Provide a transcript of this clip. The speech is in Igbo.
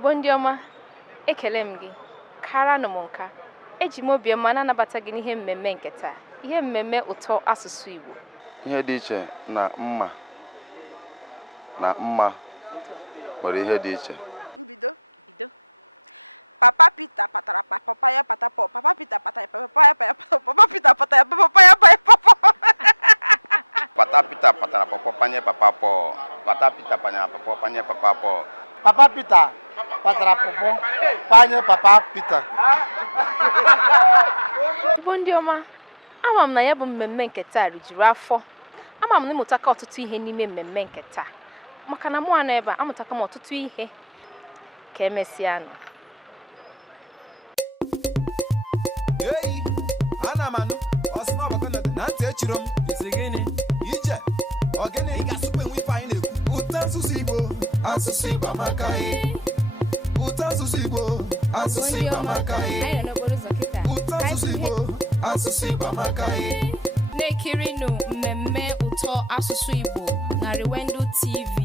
Bondioma, ekele m gị. Kara nụ m nka. Eji m obiọma na-anabata gị n'ihe mmemme nke taa. Ihe mmemme ụtọ asụsụ Igbo. Ihe dị iche na mma nwere ihe dị iche. Bondioma, ama m na ya bụ mmemme nke taa rijuru afọ. Ama m na ịmụtaka ọtụtụ ihe n'ime mmemme nke taa. Maka na mụ anọ ebe a amụtaka m ọtụtụ ihe. Ka emesịanụ. Ana m anụ ọsịna ọbaka na ntị echiro m. Isi gịnị? Ije. Ogene ị ga-asụkwa enwe ife anyị na-ekwu. Ụtọ asụsụ Igbo, asụsụ Igbo amaka ị. Ụtọ asụsụ Igbo, asụsụ Igbo amaka ị. Ụtọ asụsụ Igbo, asụsụ Igbo amaka ị. Na-ekirinụ mmemme ụtọ asụsụ Igbo na Rwendo TV.